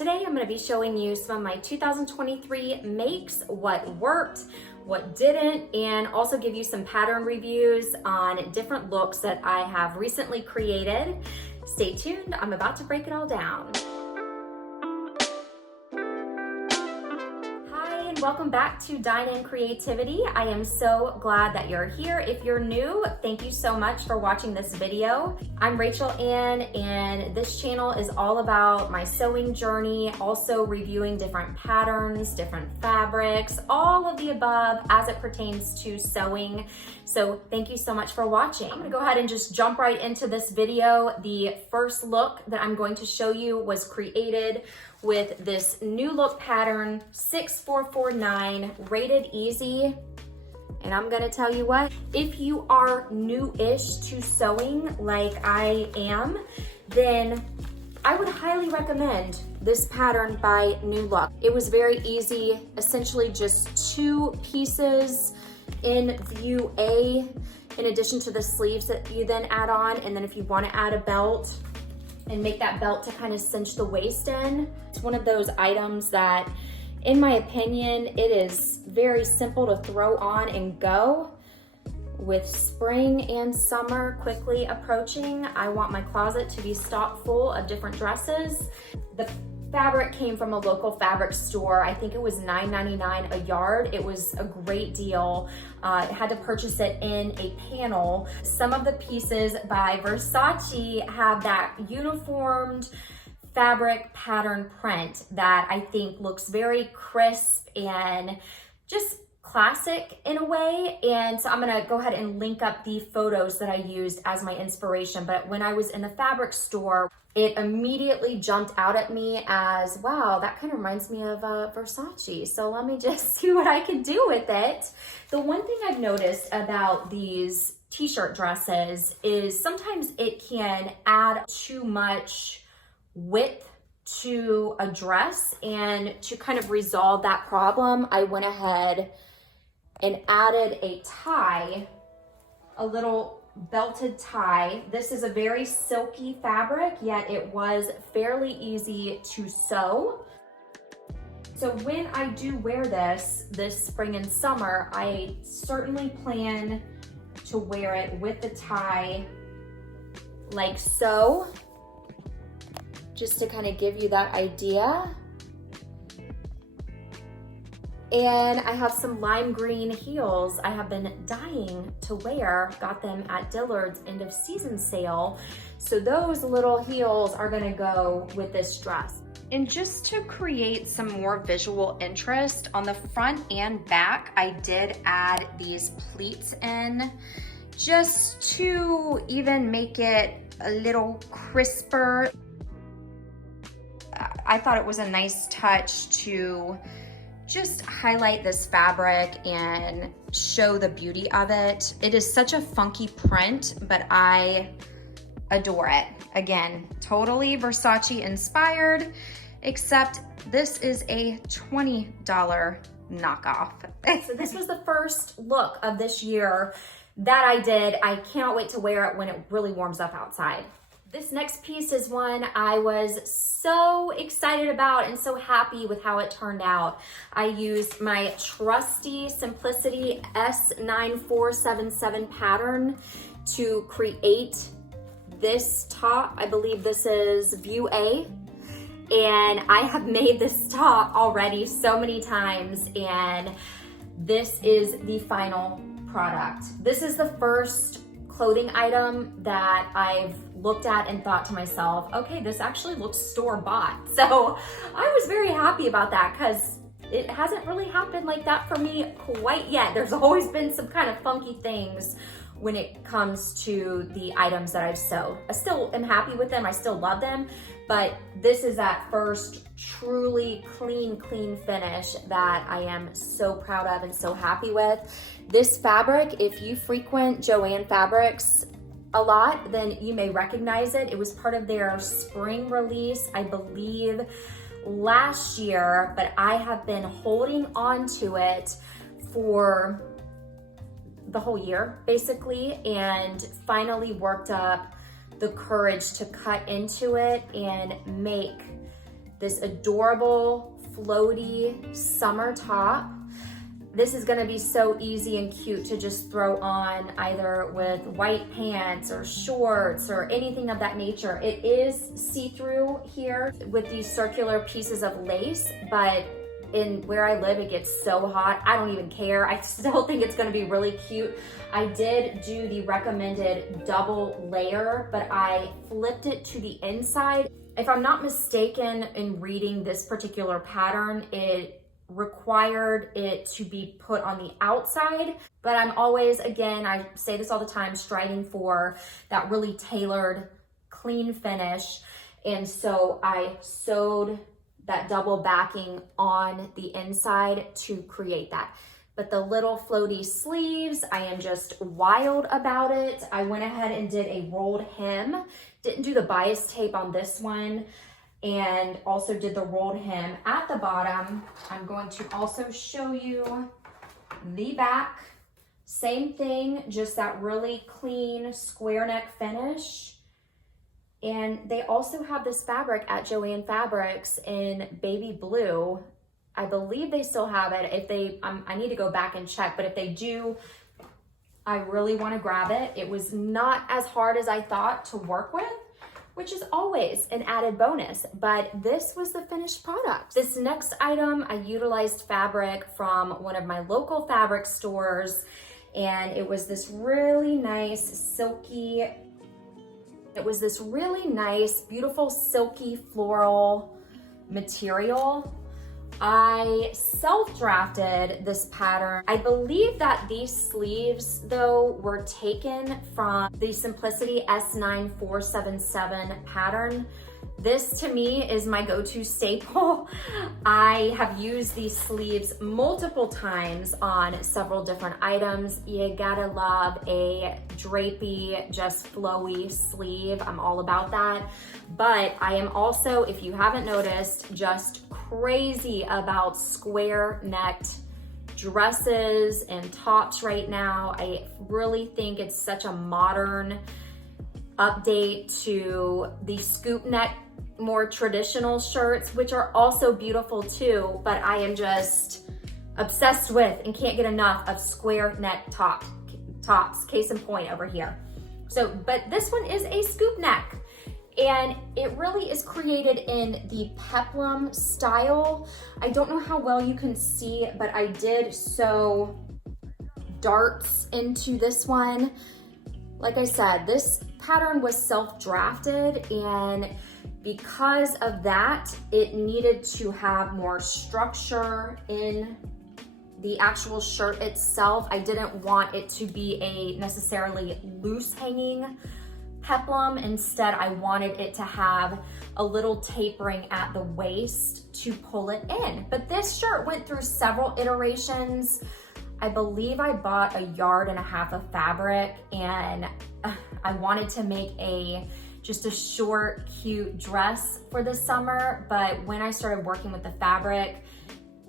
Today I'm going to be showing you some of my 2023 makes, what worked, what didn't, and also give you some pattern reviews on different looks that I have recently created. Stay tuned, I'm about to break it all down. Welcome back to Dine In Creativity. I am so glad that you're here. If you're new, thank you so much for watching this video. I'm Rachel Ann, and this channel is all about my sewing journey, also reviewing different patterns, different fabrics, all of the above as it pertains to sewing. So thank you so much for watching. I'm gonna go ahead and just jump right into this video. The first look that I'm going to show you was created with this new look pattern 6449 rated easy. And I'm gonna tell you what, if you are new-ish to sewing like I am, then I would highly recommend this pattern by New Look. It was very easy, essentially just two pieces in view A, in addition to the sleeves that you then add on. And then if you want to add a belt and make that belt to kind of cinch the waist in, it's one of those items that, in my opinion, it is very simple to throw on and go. With spring and summer quickly approaching, I want my closet to be stocked full of different dresses. The fabric came from a local fabric store. I think it was $9.99 a yard. It was a great deal. I had to purchase it in a panel. Some of the pieces by Versace have that uniformed fabric pattern print that I think looks very crisp and just classic in a way. And so I'm gonna go ahead and link up the photos that I used as my inspiration. But when I was in the fabric store, it immediately jumped out at me as, wow, that kind of reminds me of Versace. So let me just see what I can do with it. The one thing I've noticed about these t-shirt dresses is sometimes it can add too much width to a dress, and to kind of resolve that problem, I went ahead and added a tie, a little belted tie. This is a very silky fabric, yet it was fairly easy to sew. So when I do wear this spring and summer, I certainly plan to wear it with the tie like so, just to kind of give you that idea. And I have some lime green heels I have been dying to wear. Got them at Dillard's end of season sale. So those little heels are gonna go with this dress. And just to create some more visual interest, on the front and back, I did add these pleats in just to even make it a little crisper. I thought it was a nice touch to just highlight this fabric and show the beauty of it. It is such a funky print, but I adore it. Again, totally Versace inspired, except this is a $20 knockoff. So this was the first look of this year that I did. I cannot wait to wear it when it really warms up outside. This next piece is one I was so excited about and so happy with how it turned out. I used my trusty Simplicity S9477 pattern to create this top. I believe this is view A. And I have made this top already so many times, and this is the final product. This is the first clothing item that I've looked at and thought to myself, okay, this actually looks store-bought. So I was very happy about that, because it hasn't really happened like that for me quite yet. There's always been some kind of funky things when it comes to the items that I've sewed. I still am happy with them, I still love them, but this is that first truly clean finish that I am so proud of and so happy with. This fabric, if you frequent Joann Fabrics a lot, then you may recognize it. It was part of their spring release, I believe, last year, but I have been holding on to it for the whole year, basically, and finally worked up the courage to cut into it and make this adorable floaty summer top. This is gonna be so easy and cute to just throw on either with white pants or shorts or anything of that nature. It is see-through here with these circular pieces of lace, but in where I live, it gets so hot, I don't even care. I still think it's gonna be really cute. I did do the recommended double layer, but I flipped it to the inside. If I'm not mistaken in reading this particular pattern, it required it to be put on the outside, but I'm always, again, I say this all the time, striving for that really tailored, clean finish. And so I sewed that double backing on the inside to create that. But the little floaty sleeves, I am just wild about it. I went ahead and did a rolled hem. Didn't do the bias tape on this one, and also did the rolled hem at the bottom. I'm going to also show you the back. Same thing, just that really clean square neck finish. And they also have this fabric at Joann Fabrics in baby blue. I believe they still have it. If they, I need to go back and check, but if they do, I really want to grab it. It was not as hard as I thought to work with, which is always an added bonus, but this was the finished product. This next item, I utilized fabric from one of my local fabric stores, and it was this really nice silky, beautiful silky floral material. I self-drafted this pattern. I believe that these sleeves, though, were taken from the Simplicity S9477 pattern. This, to me, is my go-to staple. I have used these sleeves multiple times on several different items. You gotta love a drapey, just flowy sleeve. I'm all about that. But I am also, if you haven't noticed, just crazy about square necked dresses and tops right now. I really think it's such a modern update to the scoop neck, more traditional shirts, which are also beautiful too, but I am just obsessed with and can't get enough of square neck tops, case in point over here. So, but this one is a scoop neck, and it really is created in the peplum style. I don't know how well you can see, but I did sew darts into this one. Like I said, this pattern was self-drafted, and because of that, it needed to have more structure in the actual shirt itself. I didn't want it to be a necessarily loose hanging peplum. Instead, I wanted it to have a little tapering at the waist to pull it in. But this shirt went through several iterations. I believe I bought 1.5 yards of fabric, and I wanted to make just a short, cute dress for the summer. But when I started working with the fabric,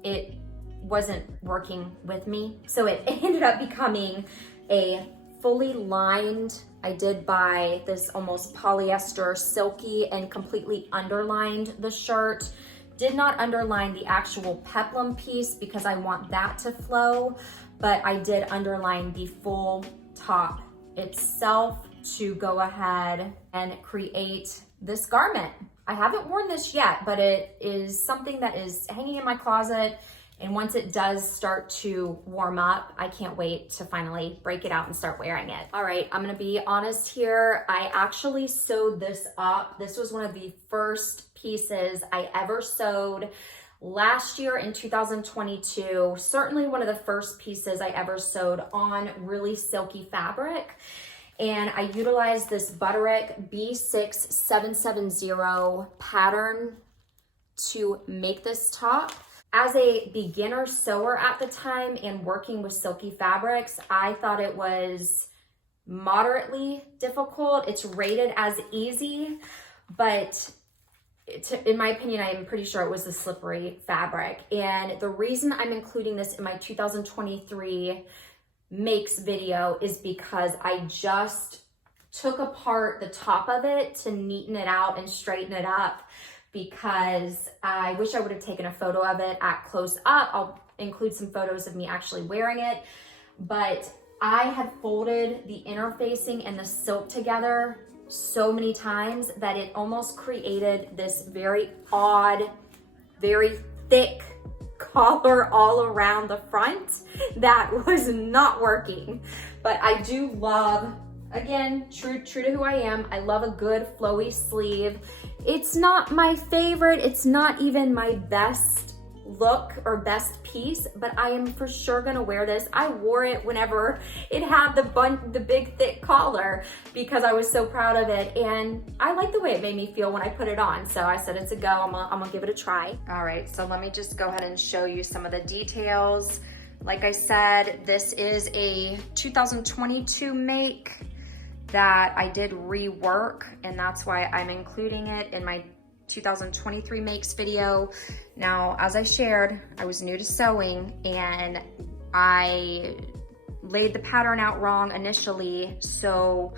it wasn't working with me. So it ended up becoming a fully lined, I did buy this almost polyester silky and completely underlined the shirt. Did not underline the actual peplum piece because I want that to flow, but I did underline the full top itself to go ahead and create this garment. I haven't worn this yet, but it is something that is hanging in my closet. And once it does start to warm up, I can't wait to finally break it out and start wearing it. All right, I'm gonna be honest here. I actually sewed this up. This was one of the first pieces I ever sewed last year in 2022. Certainly one of the first pieces I ever sewed on really silky fabric. And I utilized this Butterick B6770 pattern to make this top. As a beginner sewer at the time and working with silky fabrics, I thought it was moderately difficult. It's rated as easy, but in my opinion, I'm pretty sure it was the slippery fabric. And the reason I'm including this in my 2023 makes video is because I just took apart the top of it to neaten it out and straighten it up. because I wish I would have taken a photo of it at close up. I'll include some photos of me actually wearing it, but I had folded the interfacing and the silk together so many times that it almost created this very odd, very thick collar all around the front that was not working. But I do love, again, true to who I am, I love a good flowy sleeve. It's not my favorite, it's not even my best look or best piece, but I am for sure gonna wear this. I wore it whenever it had the big thick collar because I was so proud of it, and I like the way it made me feel when I put it on. So I said it's a go, I'm gonna give it a try. All right, so let me just go ahead and show you some of the details. Like I said, this is a 2022 make that I did rework, and that's why I'm including it in my 2023 makes video. Now, as I shared, I was new to sewing and I laid the pattern out wrong initially. So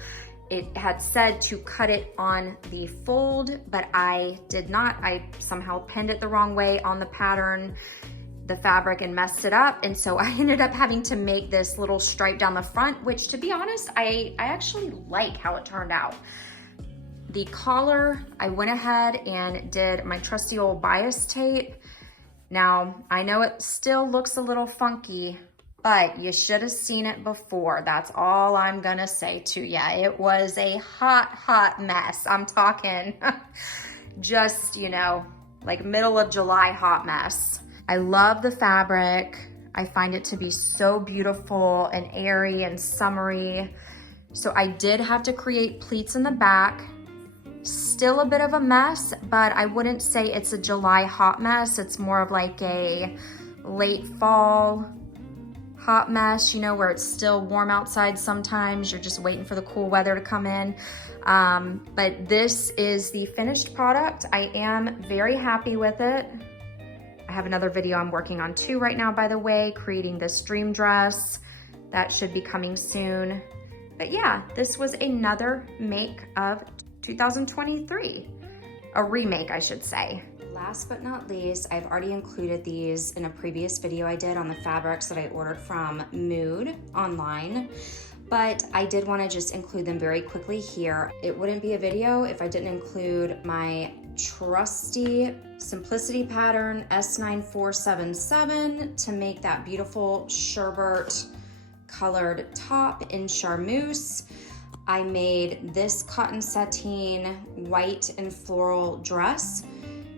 it had said to cut it on the fold, but I did not. I somehow pinned it the wrong way on the pattern, the fabric, and messed it up. And so I ended up having to make this little stripe down the front, which, to be honest, I actually like how it turned out. The collar, I went ahead and did my trusty old bias tape. Now, I know it still looks a little funky, but you should have seen it before. That's all I'm gonna say to ya. It was a hot mess. I'm talking just, you know, like middle of July hot mess. I love the fabric. I find it to be so beautiful and airy and summery. So I did have to create pleats in the back. Still a bit of a mess, but I wouldn't say it's a July hot mess. It's more of like a late fall hot mess, you know, where it's still warm outside sometimes. You're just waiting for the cool weather to come in. But this is the finished product. I am very happy with it. I have another video I'm working on too right now, by the way, creating this dream dress. That should be coming soon. But yeah, this was another make of 2023, a remake, I should say. Last but not least, I've already included these in a previous video I did on the fabrics that I ordered from Mood online, but I did want to just include them very quickly here. It wouldn't be a video if I didn't include my trusty Simplicity pattern S9477 to make that beautiful sherbet colored top in Charmeuse. I made this cotton sateen white and floral dress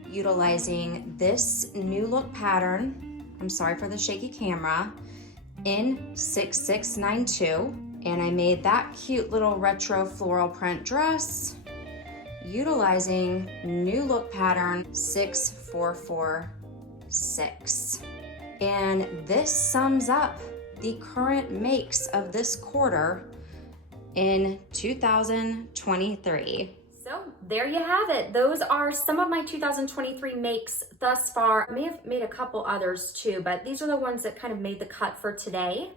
utilizing this new look pattern, I'm sorry for the shaky camera, in 6692. And I made that cute little retro floral print dress utilizing new look pattern 6446. And this sums up the current makes of this quarter in 2023. So there you have it. Those are some of my 2023 makes thus far. I may have made a couple others too, but these are the ones that kind of made the cut for today.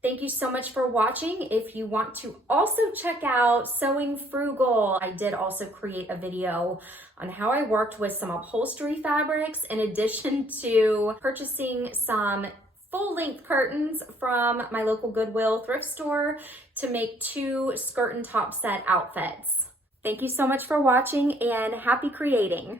Thank you so much for watching. If you want to also check out Sewing Frugal, I did also create a video on how I worked with some upholstery fabrics in addition to purchasing some full-length curtains from my local Goodwill thrift store to make 2 skirt and top set outfits. Thank you so much for watching and happy creating.